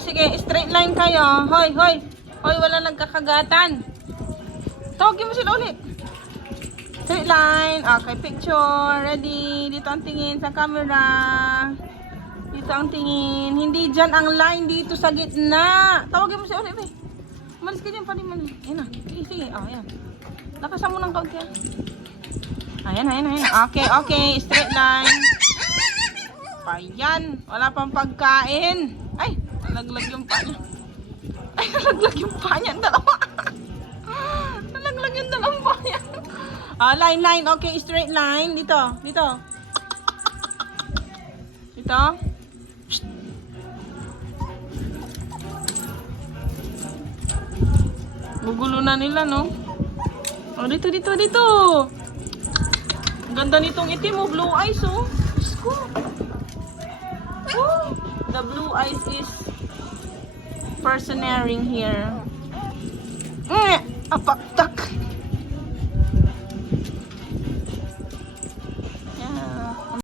Sige, straight line kayo. Hoy, hoy. Hoy, wala nagkakagatan. Tawagin mo sila ulit. Straight line. Okay, picture. Ready. Dito ang tingin sa camera. Dito ang tingin. Hindi dyan ang line dito sa gitna. Tawagin mo sila ulit, be. Umalis ka dyan, pali mo. Ayan na. Sige, sige. Ayan. Lakasan mo ng kaunti. Ayan, ayan, ayan. Okay, okay. Straight line. Ayan. Wala pang pagkain. Ay, nalaglag yung pa niya. Ay, nalaglag yung pa niya. Dalawa. Nalaglag yung dalawang pa niya. Line, line. Okay, straight line. Dito, dito. Dito. Gugulo na nila, no? Dito, dito, dito. Ang ganda nitong itim, oh. Blue eyes, oh. Diyos ko. Oh, the blue eyes is personering here. Apa.